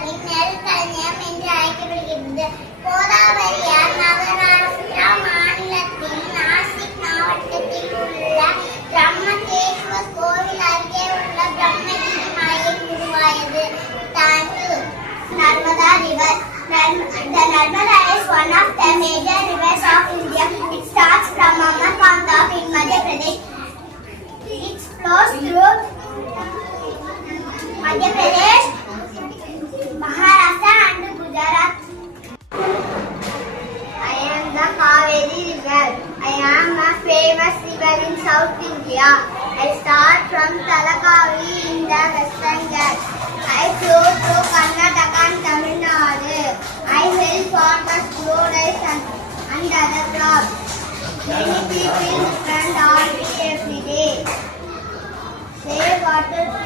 இந்தியாவின் நெற்களஞ்சியம் என்று அழைக்கப்படுகிறது. கோதாவரியார் மகாராஷ்டிரா மாநிலத்தின் நாசிக் மாவட்டத்தில் உள்ள பிரம்மதேஸ்வர் கோவில் அருகே உள்ள பிரம்மகிரி மலையில் உருவாயது. Narmada River. The Narmada is one of the major rivers of India. It starts from Amarkantak in Madhya Pradesh. It flows through Madhya Pradesh, Maharashtra and Gujarat. I am the Kaveri River. I am a famous river in South India. I start from Talakavi in the Western Ghats. I flow through Karnataka and Tamil Nadu. I help farmers grow rice and other crops. Many people depend on it every day. Save water.